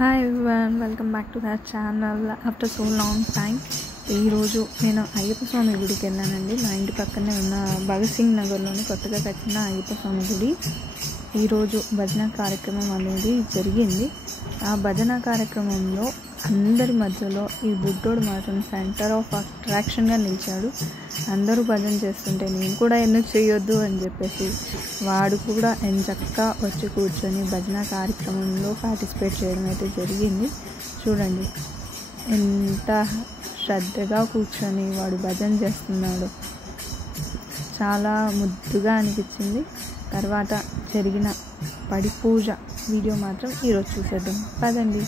Hi everyone, welcome back to that channel after so long time. ఈరోజు నేను అయ్యప్ప స్వామి గుడికి వెళ్ళానండి. మా ఇంటి పక్కనే ఉన్న భగత్ సింగ్ నగర్లోని కొత్తగా కట్టిన అయ్యప్ప స్వామి గుడి. ఈరోజు భజన కార్యక్రమం అనేది జరిగింది. ఆ భజన కార్యక్రమంలో అందరి మధ్యలో ఈ బుద్ధుడు మాత్రం సెంటర్ ఆఫ్ అట్రాక్షన్గా నిలిచాడు. అందరూ భజన చేస్తుంటే నేను కూడా ఎందుకు చేయొద్దు అని చెప్పేసి వాడు కూడా ఎంచక్కా వచ్చి కూర్చొని భజన కార్యక్రమంలో పార్టిసిపేట్ చేయడం అయితే జరిగింది. చూడండి ఎంత శ్రద్ధగా కూర్చొని వాడు భజన చేస్తున్నాడు. చాలా ముద్దుగా అనిపించింది. తర్వాత జరిగిన పడి పూజ వీడియో మాత్రం ఈరోజు చూసేద్దాం పదండి.